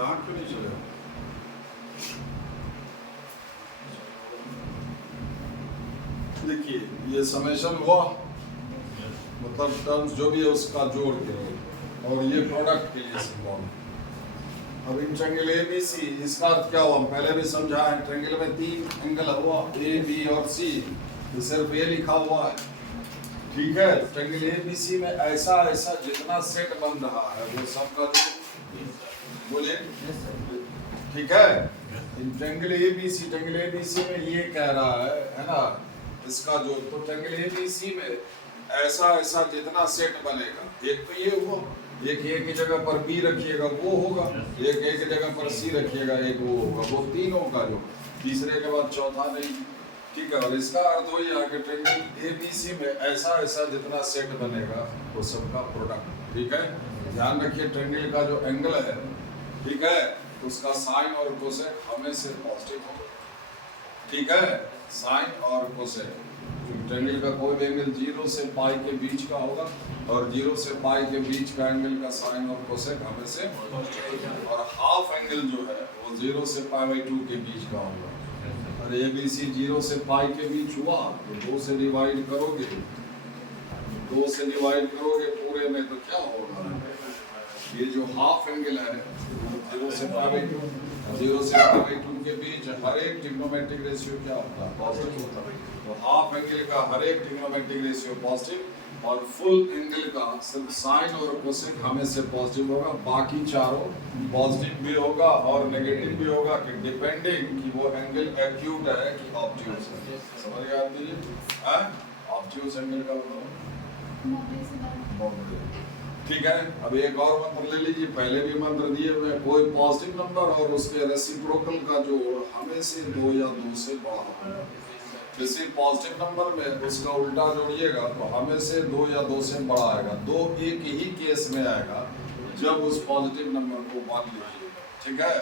यहाँ क्यों नहीं चलेगा? देखिए ये समेशन हुआ, मतलब टर्म्स जो भी है उसका जोड़ के, और ये प्रोडक्ट के लिए सिंबल। अब इन ट्रायंगल ए बी सी, इसका अर्थ क्या हुआ? हम पहले भी समझा है, ट्रायंगल में 3 एंगल हुआ, ए बी और सी, तो सिर्फ ये लिखा हुआ है, ठीक है। ट्रायंगल ए बी सी में ऐसा ऐसा जितना सेट बन रहा है वो सबका बोले, ठीक है। In triangle A B C, triangle A B C में ये कह रहा है ना, इसका जो, तो ट्रायंगल ए बी सी में ऐसा ऐसा जितना सेट बनेगा, एक तो ये हुआ, एक ए की जगह पर बी रखिएगा वो होगा, एक ए की जगह पर सी रखिएगा एक वो होगा, वो तीनों का जो तीसरे के बाद चौथा नहीं, ठीक है। और इसका अर्थ वही है कि ट्रायंगल ए बी सी में ऐसा ऐसा जितना सेट बनेगा वो सबका प्रोडक्ट, ठीक है। ध्यान रखिए ट्रायंगल का जो एंगल है, ठीक है, उसका साइन और कोसेक हमेशा पॉजिटिव होगा, ठीक है। साइन और कोसेक, ट्रायंगल का कोई भी एंगल 0 से पाई के बीच का होगा, और 0 से पाई के बीच का एंगल का साइन और कोसेक हमेशा पॉजिटिव, और हाफ एंगल जो है वो 0 से पाई/2 के बीच का होगा। और ए बी सी 0 से पाई के बीच हुआ तो 2 से डिवाइड करोगे, 2 से डिवाइड करोगे पूरे में, तो क्या होगा? ये जो हाफ एंगल है 0 से पाई/2, 0 से पाई/2 के बीच हर एक ट्रिग्नोमेट्रिक रेशियो क्या होता है? पॉजिटिव होता है। तो हाफ एंगल का हर एक ट्रिग्नोमेट्रिक रेशियो पॉजिटिव, और फुल एंगल का सिर्फ साइन और कोसेक हमेशा पॉजिटिव होगा, बाकी चारों पॉजिटिव भी होगा और नेगेटिव भी होगा, कि डिपेंडिंग कि वो एंगल एक्यूट है कि ऑब्ट्यूज है। समझ गए आप? दीजिए ऑब्ट्यूज एंगल का ठीक है। अब एक और मंत्र ले लीजिए, पहले भी मंत्र दिए हुए, कोई पॉजिटिव नंबर और उसके रेसिप्रोकल का जोड़ हमेशा 2 या 2 से बड़ा होगा। किसी पॉजिटिव नंबर में उसका उल्टा जोड़िएगा तो हमेशा 2 या 2 से बड़ा आएगा। 2 एक ही केस में आएगा, जब उस पॉजिटिव नंबर को 1 लिखिएगा, ठीक है।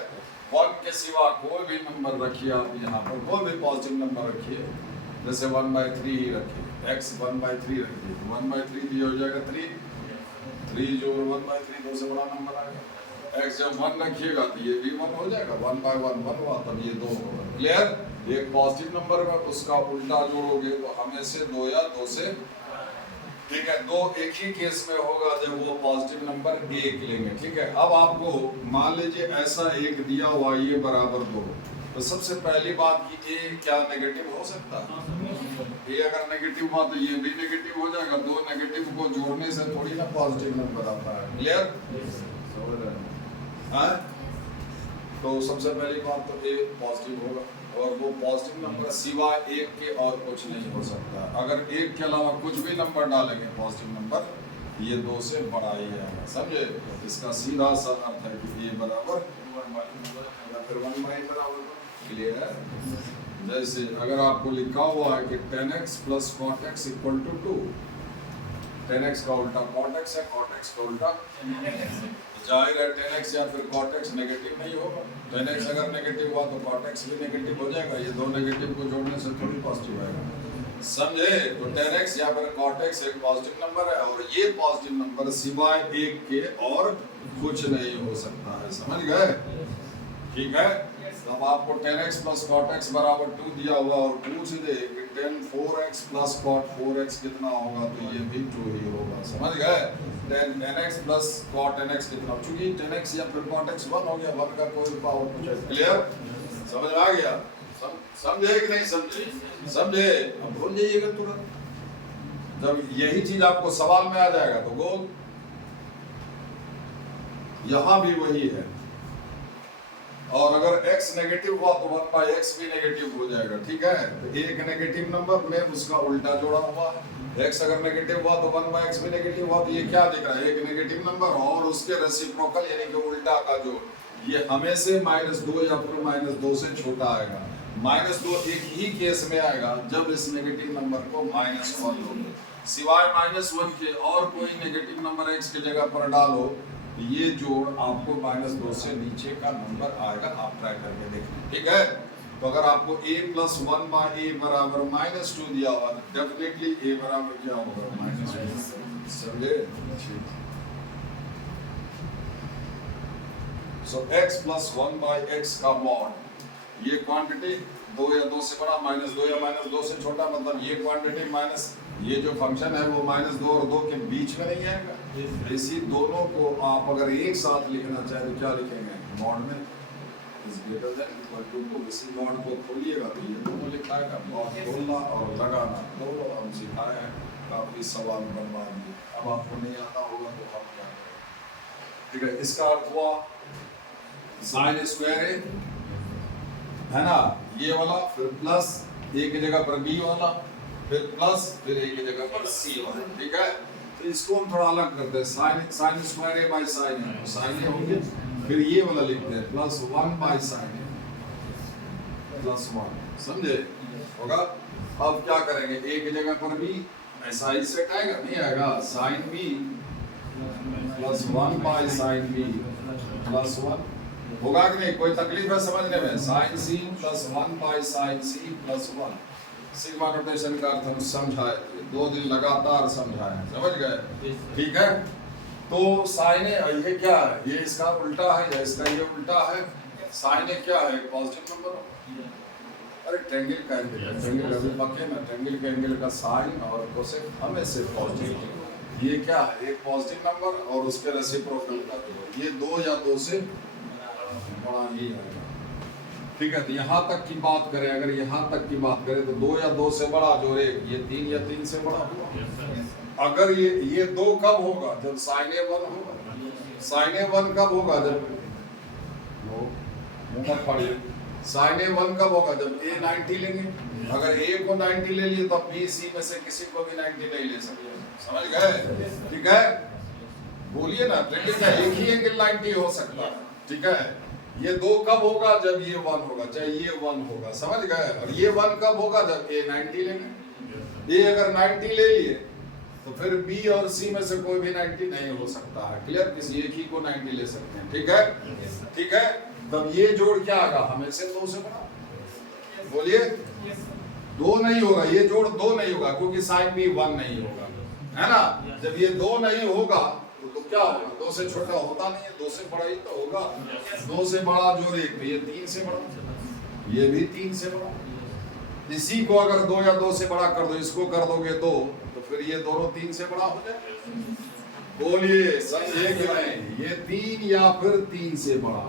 1 के सिवा कोई भी नंबर रखिए आप यहाँ पर, कोई भी पॉजिटिव नंबर रखिए, जैसे 1/3 ही रखिए, x 1/3 रखिए, 1/3 दिया हो जाएगा 3 जो 1/3 2 से बड़ा नंबर आएगा। x जब 1 रखिएगा तो ये भी 1 हो जाएगा, 1/1 1 हुआ, तब ये 2 होगा। क्लियर? एक पॉजिटिव नंबर में उसका उल्टा जोड़ोगे तो हमेशा 2 या 2 से, ठीक है। 2 एक ही केस में होगा जब वो पॉजिटिव नंबर 1 लेंगे, ठीक है। अब आपको मान लीजिए ऐसा एक दिया हुआ ये बराबर 2, तो सबसे पहली बात कि ए क्या नेगेटिव हो सकता है? ए अगर नेगेटिव हुआ तो ये भी नेगेटिव हो जाएगा। 2 नेगेटिव को जोड़ने से थोड़ी ना पॉजिटिव नंबर आता है। क्लियर? तो सबसे पहली बात तो ए पॉजिटिव होगा, और वो पॉजिटिव नंबर सिवाय 1 के और कुछ नहीं हो सकता। अगर 1 के अलावा कुछ भी नंबर डालेंगे पॉजिटिव नंबर, ये 2 से बड़ा ही आएगा, समझे? इसका सीधा सा अर्थ है कि ए बराबर 1/, या फिर 1/, क्लियर है? जैसे अगर आपको लिखा हुआ है कि 10x + cot x = 2, 10x का उल्टा cot x है, cot x का उल्टा जाहिर है 10x या फिर cot x नेगेटिव नहीं होगा। 10x अगर नेगेटिव हुआ तो cot x भी नेगेटिव हो जाएगा। ये 2 नेगेटिव को जोड़ने से थोड़ी पॉजिटिव आएगा, समझे? तो 10x या फिर cot x एक पॉजिटिव नंबर है, और ये पॉजिटिव नंबर सिवाय 1 के और कुछ नहीं हो सकता है। समझ गए? ठीक है। अब आपको 10x + cot x = 2 दिया हुआ और पूछ दे कि 10 4x + cot 4x कितना होगा, तो ये भी 2 ही होगा। समझ गए? 10 nx + cot nx कितना, चूंकि 10x या फिर cot x 1 हो गया, 1 का कोई पावर कुछ है। क्लियर? समझ आ गया? समझे कि नहीं समझे? समझे? अब भूल जाइएगा तुरंत, जब यही चीज आपको सवाल में आ जाएगा तो गोल। यहाँ भी वही है, और अगर x नेगेटिव हुआ तो 1/x भी नेगेटिव हो जाएगा, ठीक है। तो एक नेगेटिव नंबर में उसका उल्टा जोड़ा हुआ है, x अगर नेगेटिव हुआ तो 1/x भी नेगेटिव हुआ, तो ये क्या दिख रहा है? एक नेगेटिव नंबर और उसके रेसिप्रोकल यानी कि उल्टा का जो, ये हमेशा -2 या फिर -2 से छोटा आएगा। -2 एक ही केस में आएगा जब इस नेगेटिव नंबर को -1 लोगे, सिवाय -1 के और कोई नेगेटिव नंबर x की जगह पर डालो, ये जोड़ आपको -2 से नीचे का नंबर आएगा। आप ट्राई करके देखना, ठीक है। तो अगर आपको a + 1/a = -2 दिया हुआ, डेफिनेटली a बराबर क्या होगा? -2। समझे? सो x प्लस 1 बाई x का मॉड, ये क्वांटिटी 2 या 2 से बड़ा, -2 या -2 से छोटा, मतलब ये क्वांटिटी माइनस ये जो फंक्शन है वो -2 और 2 के बीच में नहीं आएगा। इसी दोनों को आप अगर एक साथ लिखना चाहे तो क्या लिखेंगे, मॉड में is greater than equal to, तो इसी मॉड को खोलिएगा तो ये दोनों लिखा है, मॉड खोलना और लगाना दोनों हम सिखाए हैं, काफी सवाल बनवा दिए। अब आपको नहीं आता होगा तो हम क्या करें, ठीक है। इसका अर्थ हुआ साइन स्क्वायर है ना, ये वाला, फिर प्लस ए की जगह पर बी वाला, फिर प्लस, फिर ए की जगह पर सी वाला, ठीक है। तो इसको हम थोड़ा अलग करते हैं, sine square a by sine a, sine a होंगे, फिर ये वाला लिखते हैं plus 1 by sine a plus 1, समझे होगा। अब क्या करेंगे, ए की जगह पर बी, ऐसा ही सेट आएगा, नहीं आएगा, sine B plus 1 by sine B plus 1 होगा कि नहीं, कोई तकलीफ है समझने में, sine C plus 1 by sine C plus 1, sigma notation का अर्थ हम समझाए, 2 दिन लगातार समझाए, समझ गए, ठीक है। तो साइन ये क्या है, ये इसका उल्टा है या इसका ये उल्टा है, साइन क्या है, पॉजिटिव नंबर, अरे ट्रायंगल का एंगल, ट्रायंगल अभी पक्के में, ट्रायंगल के एंगल का साइन और कोसेक हमेशा पॉजिटिव, ये क्या है, एक पॉजिटिव नंबर और उसके रेसिप्रोकल का, ये 2 या 2 से बड़ा ही है, ठीक है। तो यहाँ तक की बात करें, अगर यहाँ तक की बात करें तो 2 या 2 से बड़ा जोड़े, ये 3 या 3 से बड़ा होगा। अगर ये 2 कब होगा, जब साइन ए 1 होगा, साइन ए 1 कब होगा, जब साइन ए 1 कब होगा, जब ए 90 लेंगे, अगर ए को 90 ले लिए तो बी सी में से किसी को भी 90 नहीं ले सकते, समझ गए, ठीक है। बोलिए ना, ट्रायंगल का एक ही एंगल 90 हो सकता है, ठीक है। ये 2 कब होगा, जब ये 1 होगा, चाहे ये 1 होगा, समझ गए। और ये 1 कब होगा, जब ए 90 लेंगे, ए अगर 90 ले लिए तो फिर बी और सी में से कोई भी 90 नहीं हो सकता है, क्लियर, किसी एक ही को 90 ले सकते हैं, ठीक है, ठीक है। तब ये जोड़ क्या आएगा, हमेशा 2 से बड़ा, बोलिए 2 नहीं होगा, ये जोड़ 2 नहीं होगा, क्योंकि साइन बी 1 नहीं होगा, है ना। जब ये 2 नहीं होगा तो क्या होगा, 2 से छोटा होता नहीं है, 2 से बड़ा ही तो होगा, 2 से बड़ा जोड़ एक, ये 3 से बड़ा, ये भी 3 से बड़ा, इसी को अगर 2 या 2 से बड़ा कर दो, इसको कर दोगे 2, तो फिर ये दोनों 3 से बड़ा हो जाए, बोलिए समझे कि नहीं, ये 3 या फिर 3 से बड़ा,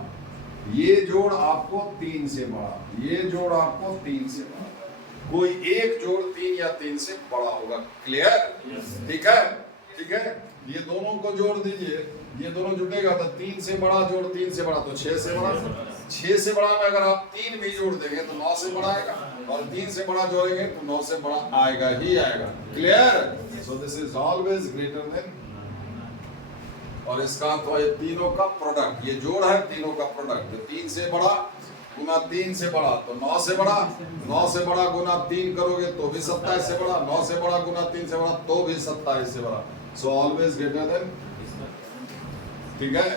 ये जोड़ आपको 3 से बड़ा, ये जोड़ आपको 3 से बड़ा, कोई एक जोड़ 3 या 3 से बड़ा होगा, क्लियर, ठीक है, ठीक है। ये दोनों को जोड़ दीजिए, ये दोनों जुटेगा तो 3 से बड़ा जोड़ 3 से बड़ा तो 6 से बड़ा, 6 से बड़ा में अगर आप 3 भी जोड़ देंगे तो 9 से बड़ा आएगा, और 3 से बड़ा जोड़ेंगे तो 9 से बड़ा आएगा ही आएगा, clear. So this is always greater than, और इसका तो ये तीनों का प्रोडक्ट, ये जोड़ है तीनों का प्रोडक्ट, जो 3 से बड़ा गुना 3 से बड़ा तो 9 से बड़ा, 9 से बड़ा गुना 3 करोगे तो भी 27 से बड़ा, 9 से बड़ा गुना 3 से बड़ा तो भी 27 से बड़ा, सो ऑलवेज ग्रेटर देन, ठीक है।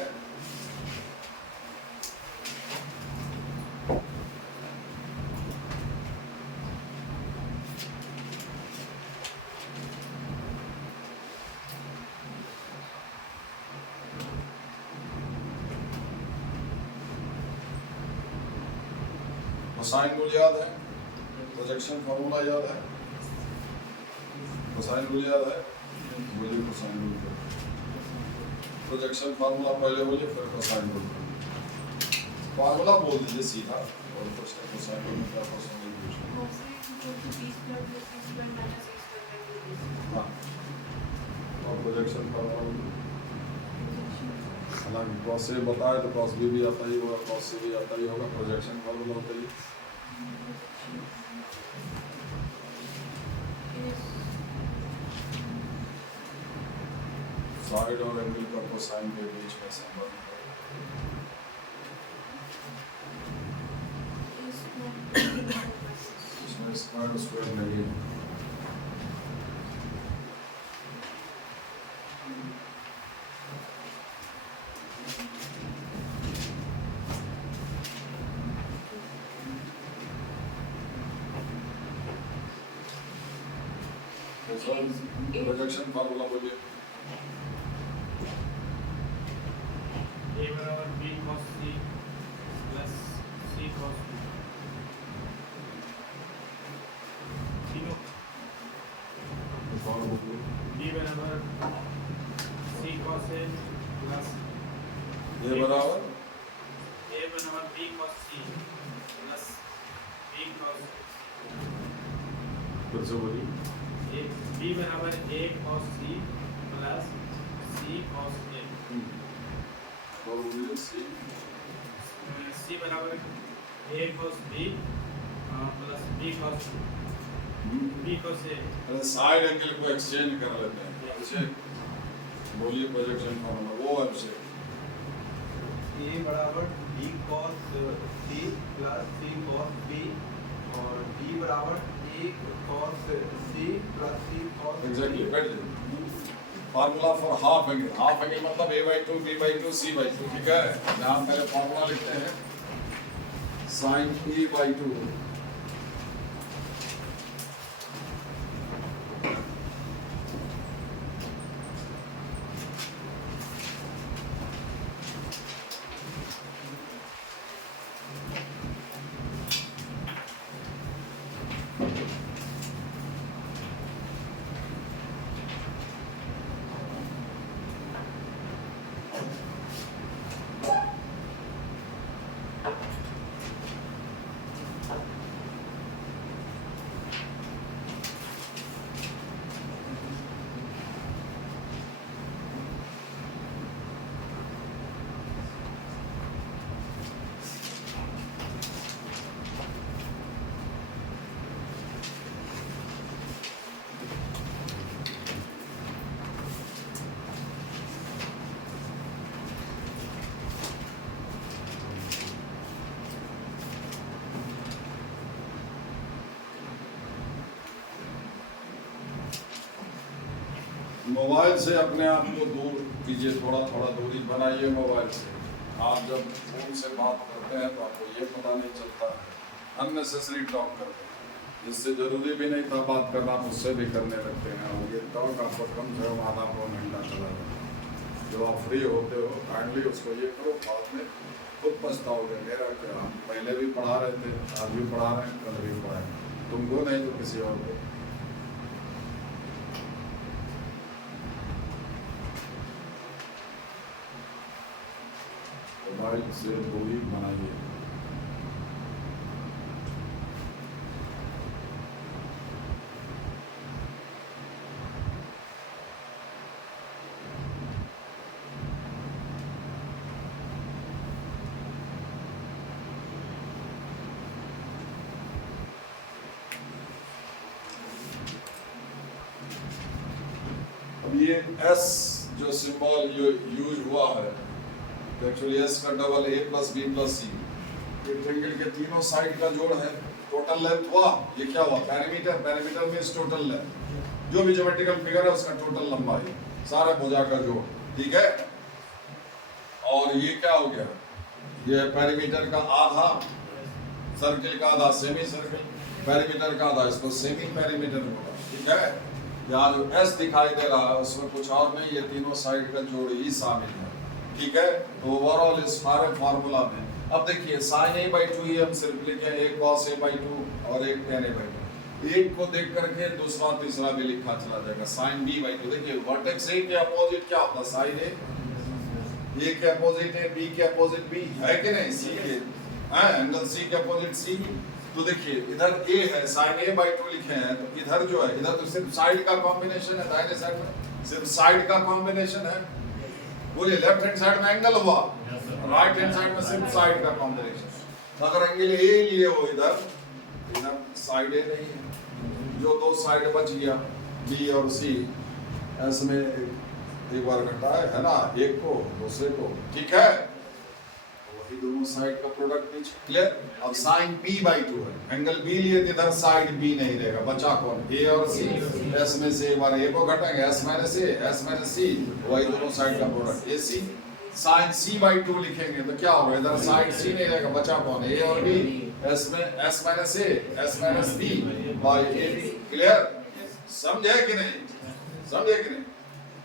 कोसाइन रूल याद है, प्रोजेक्शन फॉर्मूला याद है, कोसाइन रूल याद है, बोलिए कोसाइन रूल, प्रोजेक्शन फार्मूला पहले बोलिए फिर कोसाइन रूल, फार्मूला बोल दीजिए सीधा, और कुछ कोसाइन रूल का क्वेश्चन नहीं पूछना, हाँ, और प्रोजेक्शन फार्मूला हालांकि कॉस से बताए तो कॉस भी आता ही होगा, कॉस से भी आता ही होगा, प्रोजेक्शन फार्मूला होता ही, साइड और एंगल का कोसाइन के बीच में संबंध, इसमें स्क्वायर नहीं है, प्रोजेक्शन फार्मूला बोलिए, A बराबर B cos C बराबर सी कॉस ए प्लस ये बराबर ए बराबर b cos c plus b cos फिर से बोलिए। ए बी बराबर a cos c plus c cos a और बोलिए सी सी बराबर a cos b plus b cos a. अरे साइड एंगल को एक्सचेंज कर लेते हैं। अच्छे बोलिए प्रोजेक्शन फॉर्मूला वो हमसे ए बराबर b cos c plus c cos B और बी बराबर a cos c plus c cos exactly बैठ जाइए। फार्मूला फॉर हाफ एंगल मतलब a/2 b/2 c/2 ठीक है। यहाँ पहले फार्मूला लिखते हैं sin p/2 मोबाइल से अपने आप को दूर कीजिए, थोड़ा थोड़ा दूरी बनाइए मोबाइल से। आप जब फोन से बात करते हैं तो आपको ये पता नहीं चलता, अननेसेसरी टॉक करते हैं जिससे जरूरी भी नहीं था बात करना, मुझसे भी करने लगते हैं और ये टॉक आपको कम से कम आधा पौन घंटा चला जाता है। जब आप फ्री होते हो काइंडली उसको ये करो, बाद में खुद पछताओगे मेरा क्या, पहले भी पढ़ा रहे थे, आज भी पढ़ा रहे हैं, कल भी पढ़ाएंगे, तुमको नहीं तो किसी और को। मोबाइल से दूरी बनाइए। अब ये S जो सिंबल यूज हुआ है, तो एक्चुअली S का double A plus B plus C, rectangle के तीनों साइड का जोड़ है। टोटल लेंथ हुआ, ये क्या हुआ, parameter. Parameter means total length, जो भी ज्योमेट्रिकल फिगर है उसका टोटल लंबाई, सारा भुजा का जोड़, ठीक है। और ये क्या हो गया, ये पैरामीटर का आधा, सर्किल का आधा सेमी सर्किल, पैरामीटर का आधा, इसको सेमी पैरामीटर होगा, ठीक है। यहाँ जो S दिखाई दे रहा है उसमें कुछ और नहीं, ये तीनों साइड का जोड़ ही शामिल है, ठीक है। तो ओवरऑल इस सारे फार्मूला में अब देखिए sin a/2 ही हम सिर्फ लिखे, एक cos a/2 और एक tan a/2। एक को देख करके दूसरा तीसरा भी लिखा चला जाएगा। sin b/2 देखिए, वर्टेक्स A के अपोजिट क्या होता है, sin A के अपोजिट है, B के अपोजिट B है कि नहीं, C के, एंगल C के अपोजिट C। तो देखिए इधर A है, sin a/2 लिखे हैं, तो इधर जो है, इधर तो सिर्फ साइड का कॉम्बिनेशन है, दाहिने साइड में सिर्फ साइड का कॉम्बिनेशन है। बोलिए लेफ्ट हैंड साइड में एंगल हुआ, राइट हैंड साइड में सिर्फ साइड का कॉम्बिनेशन। अगर एंगल A लिए हो इधर साइड A नहीं है, जो दो साइड बच गया B और C, इसमें एक बार घटा है ना, एक को दूसरे को, ठीक है। वही दोनों साइड का प्रोडक्ट नीचे, क्लियर। अब sin p/2 है, एंगल B लिए इधर साइड B नहीं रहेगा, बचा कौन, A और C। S में से एक बार A को घटाएंगे, S minus A, S minus C, वही दोनों साइड का प्रोडक्ट AC। sin c/2 लिखेंगे तो क्या होगा, इधर साइड C नहीं रहेगा, बचा कौन, A और B, S में S minus A, S minus B by AB, clear. समझे कि नहीं, समझे कि नहीं,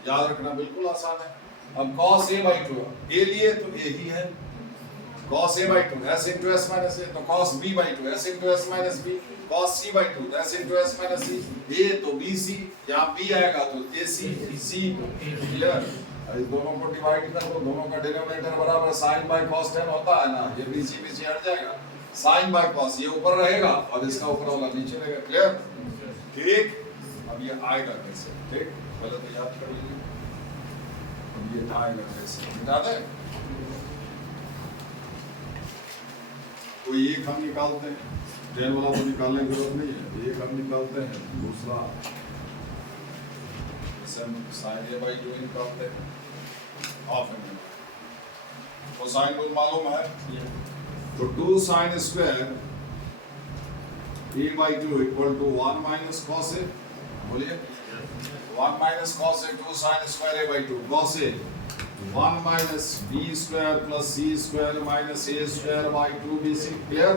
याद रखना बिल्कुल आसान है। अब cos a/2 A लिए तो A ही है, cos a by 2 s into s minus a, तो cos b by 2 s into s minus b, cos c by 2 तो s into s minus c, a तो bc, यहाँ b आएगा तो ac, c clear. इस दोनों को डिवाइड कर दो, दोनों का डिनोमिनेटर बराबर sin by cos tan होता है ना, ये bc bc हट जाएगा, sin by cos ये ऊपर रहेगा और इसका ऊपर वाला नीचे रहेगा, क्लियर। ठीक, अब ये आएगा कैसे, ठीक, पहले तो याद कर लीजिए, अब ये आएगा कैसे, बता दें। तो एक हम निकालते हैं, टेन वाला तो निकालने की जरूरत नहीं है, एक हम निकालते हैं, दूसरा साइन ए बाई 2 निकालते हैं, हाफ एम तो साइन रूल मालूम है, तो 2 sine square a by 2 equal to 1 minus cos a, बोलिए 1 minus cos a, 2 sine square a by 2 cos a 1 minus b square plus c square minus a square by 2bc, clear.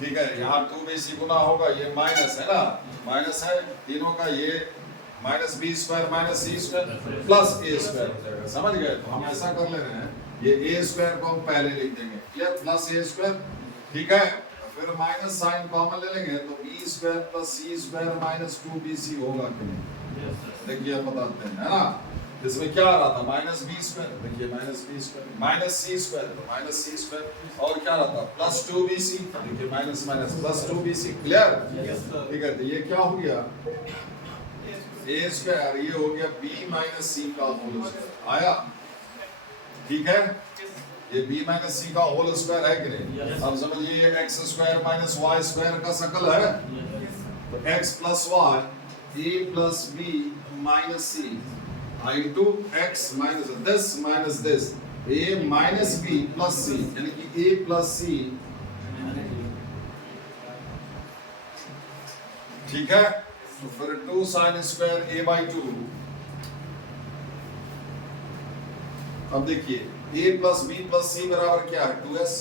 ठीक है, यहाँ 2bc गुना होगा, ये minus है ना, minus है तीनों का, ये माइनस बी स्क्वायर माइनस सी स्क्वायर प्लस ए स्क्वायर हो जाएगा, समझ गए। तो हम ऐसा कर ले रहे हैं, ये ए स्क्वायर को हम पहले लिख देंगे, क्लियर, प्लस ए स्क्वायर, ठीक है, फिर माइनस साइन कॉमन ले लेंगे तो B square plus c square minus 2bc होगा कि नहीं, देखिए बताते हैं, है ना। इसमें क्या आ रहा था, माइनस बी स्क्वायर, देखिए माइनस बी स्क्वायर माइनस सी स्क्वायर, तो माइनस सी स्क्वायर, और क्या रहा था प्लस 2bc, देखिए minus minus plus 2bc, clear. ठीक है, तो ये क्या हो गया, ए स्क्वायर, ये हो गया बी माइनस सी का होल स्क्वायर आया, ठीक है, ये b माइनस सी का होल स्क्वायर है कि नहीं। अब समझिए ये x square minus y square का शकल है, तो x plus y a plus b minus C into x minus this a minus b plus c, यानी कि a plus c, ठीक है। तो फिर 2 sin स्क्वायर a by 2, अब देखिए a plus b plus c बराबर क्या है 2s,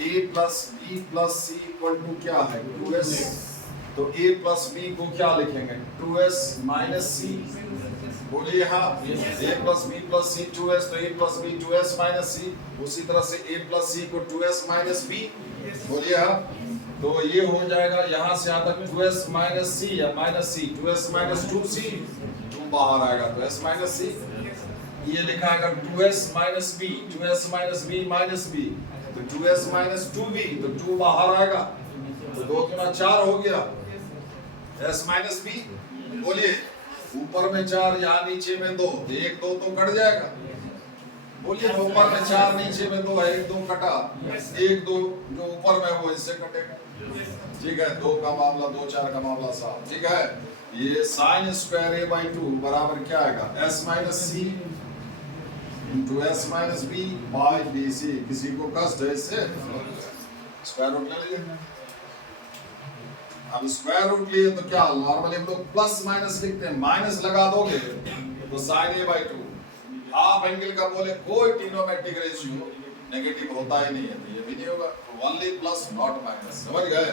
a plus b plus c equal to क्या है 2s, तो a plus b को क्या लिखेंगे 2s minus c, बोलिए हाँ, a plus b plus c 2s, तो a plus b 2s minus c, उसी तरह से a plus c को 2s minus b, बोलिए हाँ, तो ये हो जाएगा यहाँ से आता 2s minus c या minus c, 2s minus 2c, 2 बाहर आएगा तो s minus c, ये लिखा है 2s minus b, 2s minus b minus b, तो 2s minus 2b, तो 2 बाहर आएगा, तो 2 गुना 4 हो गया, s minus b, बोलिए ऊपर में 4 यहाँ नीचे में 2, 1 2 तो कट जाएगा, बोलिए ऊपर में 4 नीचे में 2 है, 1 2 कटा, 1 2 जो ऊपर में वो इससे कटेगा, ठीक है, 2 का मामला 2 4 का मामला 7, ठीक है। ये साइन स्क्वायर a by 2 बराबर क्या आएगा s minus c into s minus b by bc, किसी को कष्ट है इससे स्क्वायर रूट ले लीजिए, अब स्क्वायर रूट लिए तो क्या नॉर्मली हम लोग प्लस माइनस लिखते हैं, माइनस लगा दोगे तो sine a by 2, half angle का बोले कोई ट्रिग्नोमेट्रिक रेशियो नेगेटिव होता ही नहीं है, तो ये भी नहीं होगा, ओनली प्लस नॉट माइनस, समझ गए।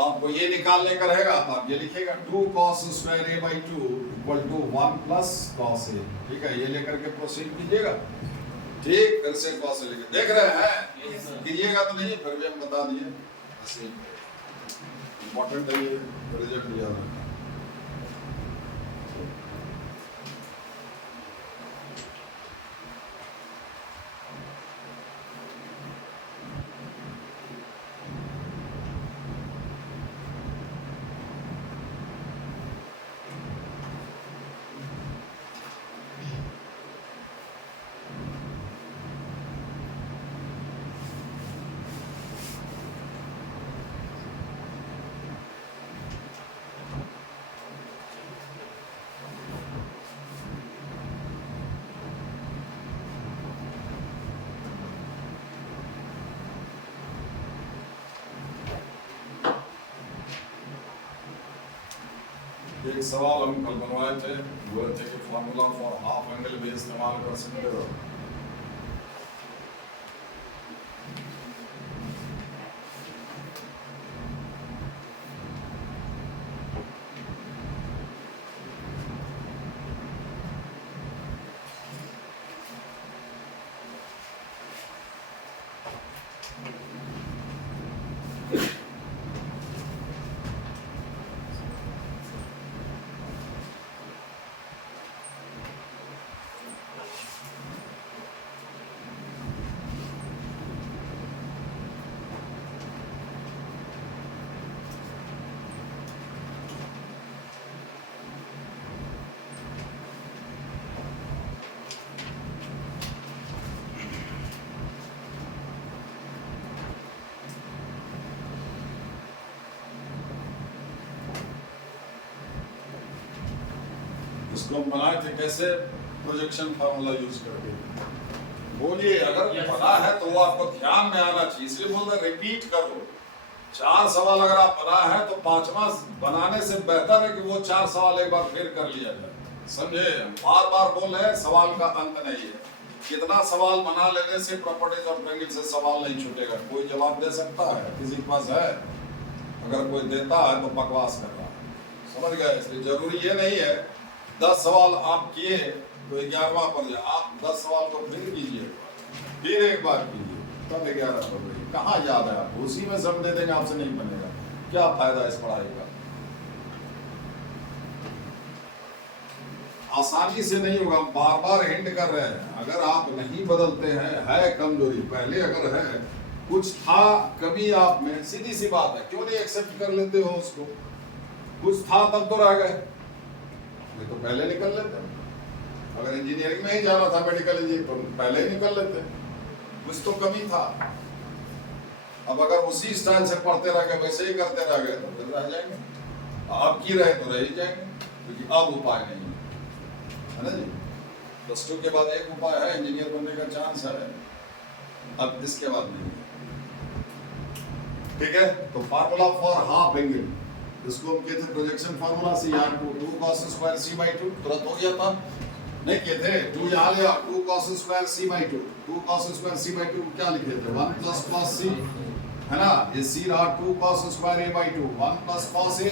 आपको ये निकालने का रहेगा, तो आप ये लिखेगा 2 cos square a by 2 equal to 1 plus cos a, ठीक है, ये लेकर के प्रोसीड कीजिएगा, ठीक, फिर से cos a लेके देख रहे हैं, कीजिएगा तो नहीं, फिर भी हम बता दिए, इम्पोर्टेंट है ये, रिजल्ट लिया है। एक सवाल हम कल बनवाए थे, बोले थे कि फॉर्मूला फॉर हाफ एंगल भी इस्तेमाल कर सकते हो, उसको हम बनाए थे कैसे, प्रोजेक्शन फार्मूला यूज करके। बोलिए, अगर पता है तो वो आपको ध्यान में आना चाहिए, इसलिए बोल रहे रिपीट करो। 4 सवाल अगर आप बना है तो 5वां बनाने से बेहतर है कि वो 4 सवाल एक बार फिर कर लिया जाए। समझे? बार बार बोल रहे हैं, सवाल का अंत नहीं है। कितना सवाल बना लेने से प्रॉपर्टीज ऑफ ट्रायंगल से सवाल नहीं छूटेगा। कोई जवाब दे सकता है? किसी के पास है? अगर कोई देता है तो बकवास कर रहा है। समझ गए? इसलिए जरूरी ये नहीं है 10 सवाल आप किए तो 11वां पर जाए। आप 10 सवाल को फिर कीजिए, फिर एक बार कीजिए, तब 11 पर जाइए। कहाँ याद है आपको? उसी में सब दे देंगे, आपसे नहीं बनेगा। क्या फायदा इस पढ़ाई का? आसानी से नहीं होगा। बार बार हिंट कर रहे हैं, अगर आप नहीं बदलते हैं, है कमजोरी। पहले अगर है कुछ था कभी आप में, सीधी सी बात है, क्यों नहीं एक्सेप्ट कर लेते हो उसको? कुछ था तब तो रह गए, ये तो पहले निकल लेते। अगर इंजीनियरिंग में ही जाना था, मेडिकल इंजीनियरिंग, तो पहले ही निकल लेते। कुछ तो कमी था। अब अगर उसी स्टाइल से पढ़ते रह गए, वैसे ही करते रह गए, तो फिर रह जाएंगे। अब की रहे तो रह ही जाएंगे, क्योंकि अब उपाय नहीं है ना जी। +2 के बाद एक उपाय है, इंजीनियर बनने का चांस है, अब इसके बाद नहीं। ठीक है, तो फार्मूला फॉर हाफ एंगल, इसको हम कहते हैं प्रोजेक्शन फार्मूला से। यार 2 cos स्क्वायर c/2 तुरंत हो गया था, नहीं किए थे? 2 यहाँ ले आओ, 2 cos square c/2, 2 cos square c/2 क्या लिखे थे? 1 + cos c, है ना? ये c रहा 2 cos square a/2, 1 + cos a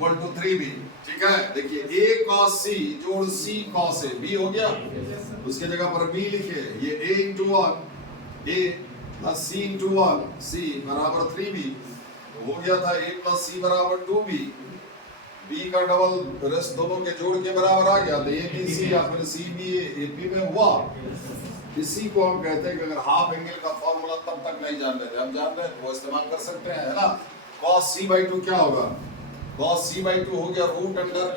= 3b। ठीक है, देखिए a cos c जोड़ c cos a, b हो गया। उसके जगह पर b लिखे, ये a × 1 a + c × 1 c बराबर 3b हो गया था। a + c बराबर 2b, b का डबल रेस्ट दोनों के जोड़ के बराबर आ गया, तो a b c या फिर c b a p में हुआ। इसी को हम कहते हैं कि अगर हाफ एंगल का फॉर्मूला तब तक नहीं जान रहे थे, हम जान रहे हैं, वो इस्तेमाल कर सकते हैं, है ना? cos c/2 क्या होगा? cos c/2 हो गया √s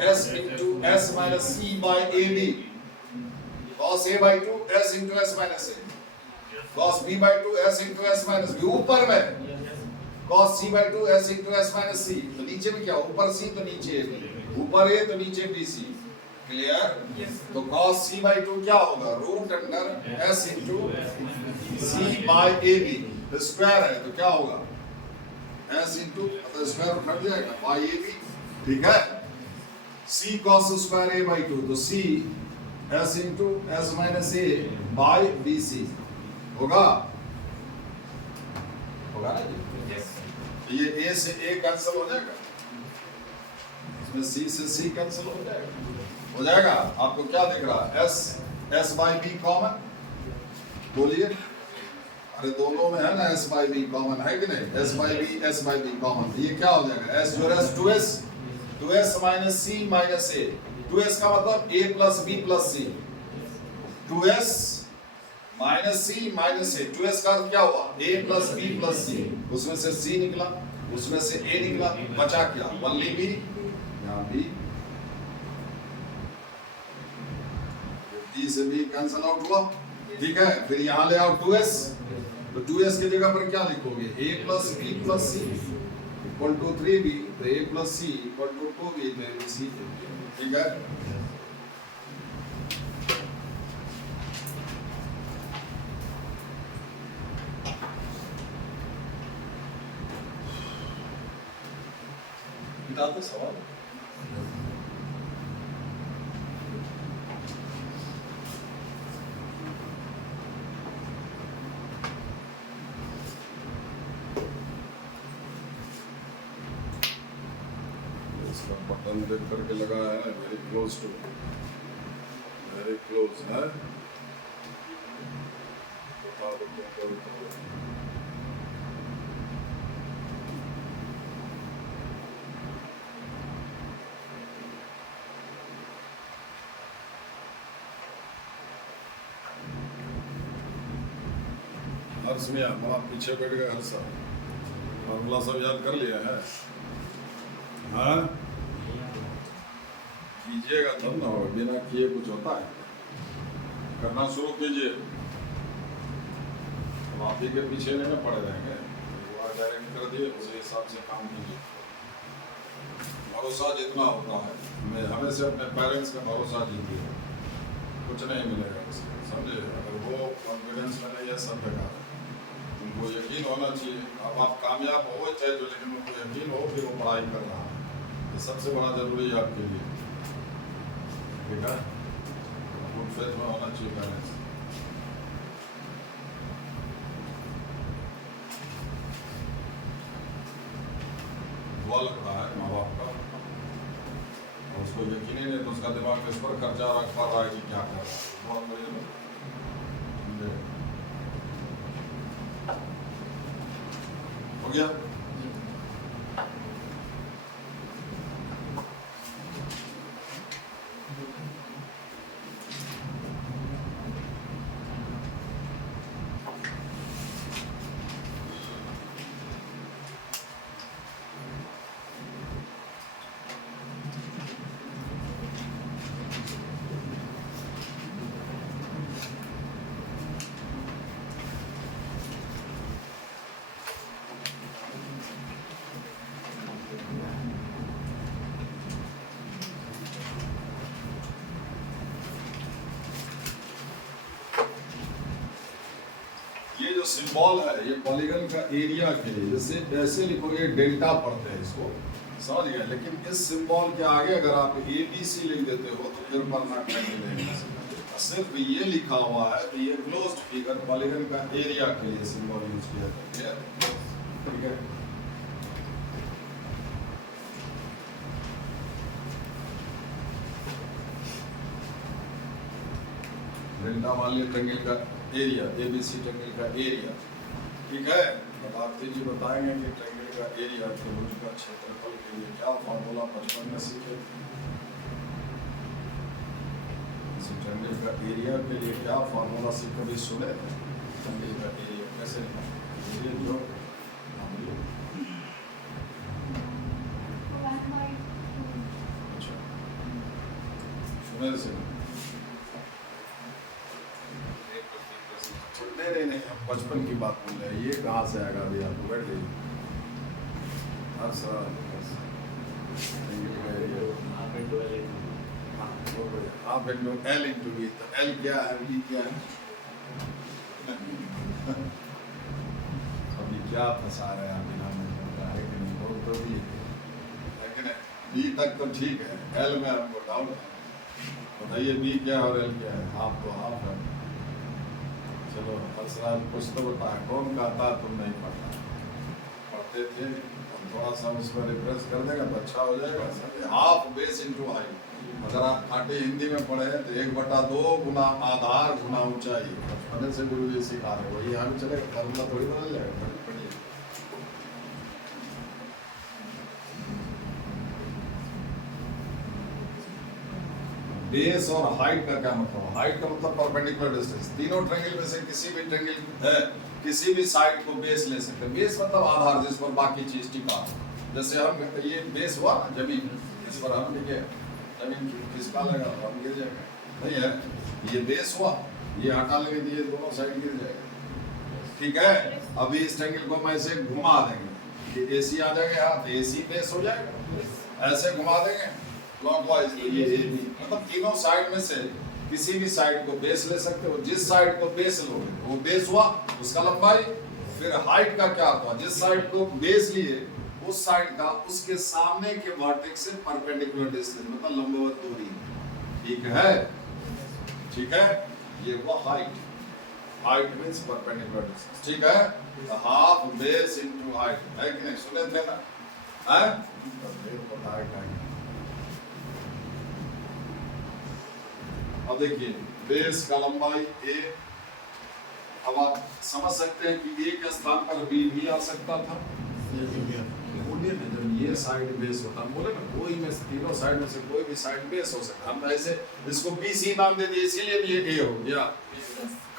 × s - c/ab, cos a/2 s × s - a, cos b/2 s × s - b, ऊपर में cos c/2 s × s - c, तो नीचे में क्या? ऊपर c तो नीचे a, ऊपर a तो नीचे bc। क्लियर? तो cos c/2 क्या होगा? √s × c/ab, तो स्क्वायर है तो क्या होगा? s × तो स्क्वायर उठ जाएगा ab। ठीक है, c cos स्क्वायर a/2, तो c s × s - a/bc होगा ना जी? ये a से a कैंसिल हो जाएगा, इसमें c से c कैंसिल हो जाएगा। आपको क्या दिख रहा है? s/b कॉमन, बोलिए। अरे दोनों में है ना s/b कॉमन, है कि नहीं? s/b कॉमन, ये क्या हो जाएगा? s जोड़ s 2s - c - a, 2s का मतलब a + b + c, 2s - c - a, 2s का अर्थ क्या हुआ? a + b + c, उसमें से c निकला, उसमें से a निकला, बचा क्या? ओनली b, यहाँ b, b से b कैंसिल आउट हुआ। ठीक है, फिर यहाँ ले आओ 2s, तो 2s की जगह पर क्या लिखोगे? a + b + c = 3b, तो a + c = 2b, तो c। ठीक है, तो सवाल इसका बटन देख करके लगा है ना, वेरी क्लोज है। बता दो क्या करो। हर्ष में आप पीछे बैठ गए, हर्ष फॉर्मूला सब याद कर लिया है? हाँ, कीजिएगा तब ना होगा, बिना किए कुछ होता है? करना शुरू कीजिए, आप ही के पीछे नहीं पड़े रहेंगे। वो डायरेक्ट कर दिए, उसी हिसाब से काम कीजिए। भरोसा जितना होता है, मैं हमें से अपने पेरेंट्स का भरोसा जीती है, कुछ नहीं मिलेगा उससे, समझे। अगर वो कॉन्फिडेंस में नहीं है सब बेकार है। उनको यकीन होना चाहिए, अब आप कामयाब हो चाहे जो, लेकिन उनको यकीन हो कि वो पढ़ाई कर रहा है, ये सबसे बड़ा जरूरी है आपके लिए, ठीक है। गुड फेथ में होना चाहिए पेरेंट्स। दुआ लगता है माँ बाप का, और उसको यकीन ही नहीं तो उसका दिमाग इस पर खर्चा रख पा रहा है कि क्या कर रहा है, बहुत बड़ी समझे। हो गया। ये जो सिंबल है ये पॉलीगन का एरिया के लिए, जैसे ऐसे लिखो, ये डेल्टा पढ़ते हैं इसको, समझ गए। लेकिन इस सिंबल के आगे अगर आप ABC लिख देते हो तो फिर पढ़ना कहीं, सिर्फ ये लिखा हुआ है तो ये क्लोज्ड फिगर पॉलीगन का एरिया के लिए सिंबल यूज किया जाता है, ठीक है। डेल्टा मान लिया ट्रायंगल का एरिया, ABC ट्रायंगल का एरिया, ठीक है। बताते जी बताएंगे कि ट्रायंगल का एरिया त्रिभुज का क्षेत्रफल के लिए क्या फॉर्मूला बचपन में सीखे। ट्रायंगल का एरिया के लिए क्या फॉर्मूला सीख कभी सुने थे? ट्रायंगल का एरिया कैसे निकालें? ये जो अच्छा सुने थे? नहीं, हम बचपन की बात बोल रहे हैं, ये कहाँ से आएगा अभी आपको, बैठ जाइए। हर सवाल half into L into V, तो L क्या है, V क्या है? अभी क्या फंसा रहे हैं बिना में, तो भी लेकिन V तक तो ठीक है, L में हमको डाउट है। बताइए V क्या है और L क्या है? हाफ तो हाफ है। चलो हर्षराज कुछ तो बताया, कौन कहता तुम नहीं पढ़ता? पढ़ते थे, थोड़ा सा उस पर रिफ्रेश कर देगा तो अच्छा हो जाएगा। हाफ बेस इंटू हाइट, अगर आप खाटी हिंदी में पढ़े तो 1/2 गुना आधार गुना ऊंचाई, बचपन से गुरु जी सिखा रहे, वही यहाँ भी चलेगा, फॉर्मूला थोड़ी बदल जाएगा। पढ़िए बेस और हाइट का क्या मतलब? हाइट का मतलब परपेंडिकुलर डिस्टेंस। तीनों ट्रायंगल में से किसी भी ट्रायंगल है, किसी भी साइड को बेस ले सकते हैं। बेस मतलब आधार जिस पर बाकी चीज टिका। जैसे हम ये बेस हुआ ना जमीन, इस पर हम टिके, जमीन खिसका लगा तो हम गिर जाएंगे, नहीं है? ये बेस हुआ, ये हटा लेंगे तो ये दोनों साइड गिर जाएगा, ठीक है। अभी इस ट्रायंगल को हम ऐसे घुमा देंगे, ये AC आ जाएगा यहाँ, तो AC बेस हो जाएगा। ऐसे घुमा देंगे क्लॉकवाइज, तो ये AB, मतलब तीनों साइड में से किसी भी साइड को बेस ले सकते हो। जिस साइड को बेस लोगे वो बेस हुआ, उसका लंबाई। फिर हाइट का क्या हुआ? जिस साइड को बेस लिए उस साइड का उसके सामने के वर्टेक्स से परपेंडिकुलर डिस्टेंस, मतलब लंबवत दूरी, ठीक है, ठीक है। ये हुआ height, height means perpendicular distance, ठीक है। हाफ बेस इनटू हाइट, है कि नहीं? सुने थे ना, है? अब देखिए बेस का लंबाई A, अब आप समझ सकते हैं कि A के स्थान पर B भी आ सकता था। बोलिए ना, जब ये साइड बेस होता, हम बोले ना कोई में तीनों साइड में से कोई भी साइड बेस हो सकता। हम ऐसे इसको BC नाम दे दिए, इसीलिए ये A हो गया।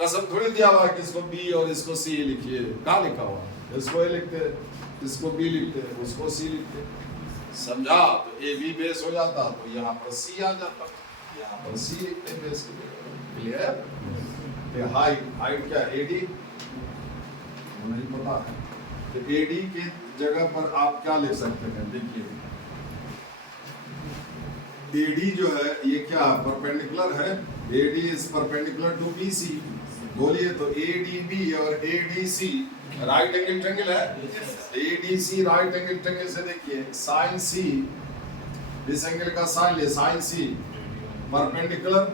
कसम थोड़ी दिया हुआ कि इसको B और इसको C लिखिए, कहाँ लिखा हुआ? इसको A लिखते, इसको B लिखते, उसको C लिखते, समझा? तो A B बेस हो जाता, तो यहाँ पर C आ जाता, यहाँ पर C लिखते हैं बेस के लिए, क्लियर? तो हाइट क्या? AD नहीं पता है, तो AD के जगह पर आप क्या लिख सकते हैं? देखिए AD जो है ये क्या परपेंडिकुलर है, AD is perpendicular to BC। बोलिए तो ADB और ADC राइट एंगल ट्रायंगल है। ADC राइट एंगल ट्रायंगल से देखिए साइन C, इस एंगल का साइन ले sine C perpendicular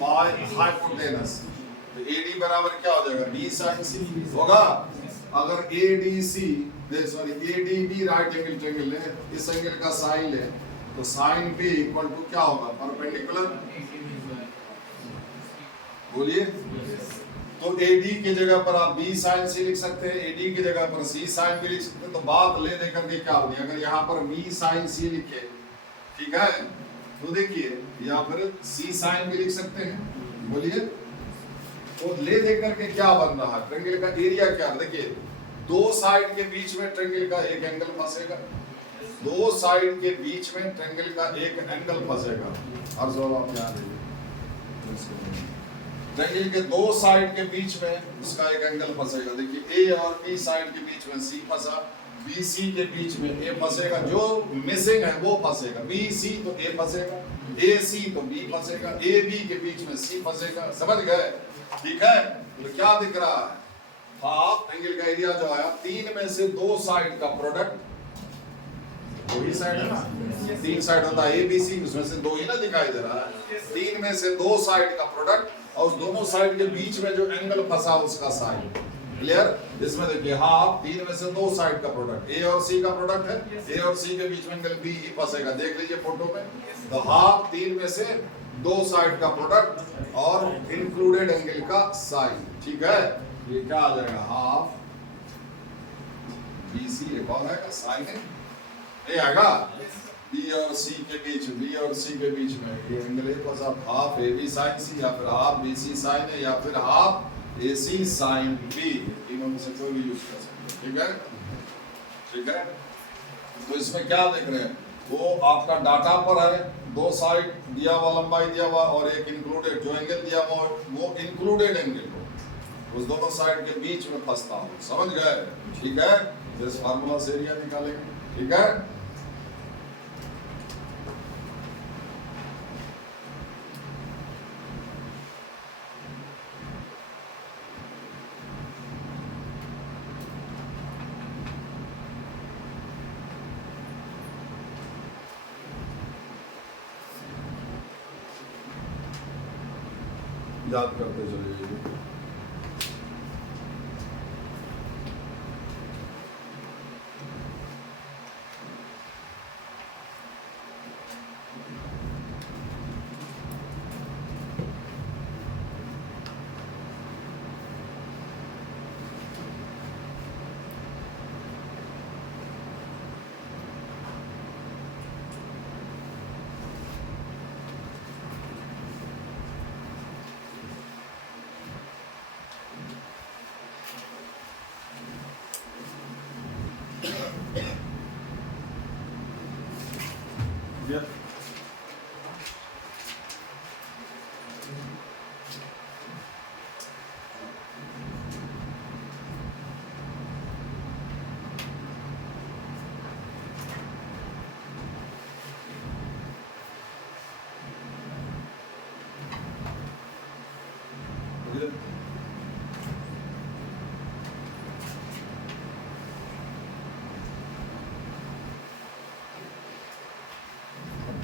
by hypotenuse, तो AD बराबर क्या हो जाएगा B sin C होगा। अगर ADB राइट एंगल ट्रायंगल ले, इस एंगल का साइन ले तो साइन B इक्वल टू क्या होगा परपेंडिकुलर। बोलिए तो AD की जगह पर आप B sin C लिख सकते हैं, AD की जगह पर C sin B लिख सकते हैं। तो बात ले दे करके क्या होगी, अगर यहाँ पर B sin C लिखे, ठीक है, तो देखिए या फिर C sin B लिख सकते हैं। बोलिए तो ले दे करके क्या बन रहा है, ट्रायंगल का एरिया क्या है। देखिए दो साइड के बीच में ट्रायंगल का एक एंगल फंसेगा, दो साइड के बीच में ट्रायंगल का एक एंगल फंसेगा। और जो आप ध्यान दीजिए ट्रायंगल के दो साइड के बीच में उसका एक एंगल फंसेगा। देखिए A और B साइड के बीच में C फंसा, BC के बीच में A फंसेगा, जो मिसिंग है वो फंसेगा। BC तो A फंसेगा, AC तो B फंसेगा, AB के बीच में C फंसेगा। समझ गए, ठीक है। तो क्या दिख रहा है, हाफ एंगल का एरिया जो आया, तीन में से दो साइड का प्रोडक्ट, दो ही साइड है ना, तीन साइड होता है ABC, उसमें से दो ही ना दिखाई दे रहा है। तीन में से दो साइड का प्रोडक्ट और उस दोनों साइड के बीच में जो एंगल फंसा उसका साइन। क्लियर। इसमें देखिए हाफ तीन में से दो साइड का प्रोडक्ट, A और C का प्रोडक्ट है, A और C के बीच में एंगल B ही फंसेगा। देख लीजिए फोटो में, तो हाफ तीन में से दो साइड का प्रोडक्ट और इंक्लूडेड एंगल का साइन, ठीक है। ये क्या आ जाएगा, हाफ BC एक और आएगा साइन है, ये आएगा B और C के बीच, B और C के बीच में ये एंगल है, बस आप हाफ AB sin C या फिर हाफ BC sin है या फिर हाफ AC sin B, तीनों में से कोई भी यूज कर सकते हैं, ठीक है, ठीक है। तो इसमें क्या देख रहे हैं, वो आपका डाटा पर है, दो साइड दिया हुआ, लंबाई दिया हुआ और एक इंक्लूडेड जो एंगल दिया हुआ वो इंक्लूडेड एंगल हो, उस दोनों साइड के बीच में फंसता हो। समझ गए, ठीक है। इस फार्मूला से एरिया निकालेंगे, ठीक है। याद करते चलिए। Yeah. Yeah.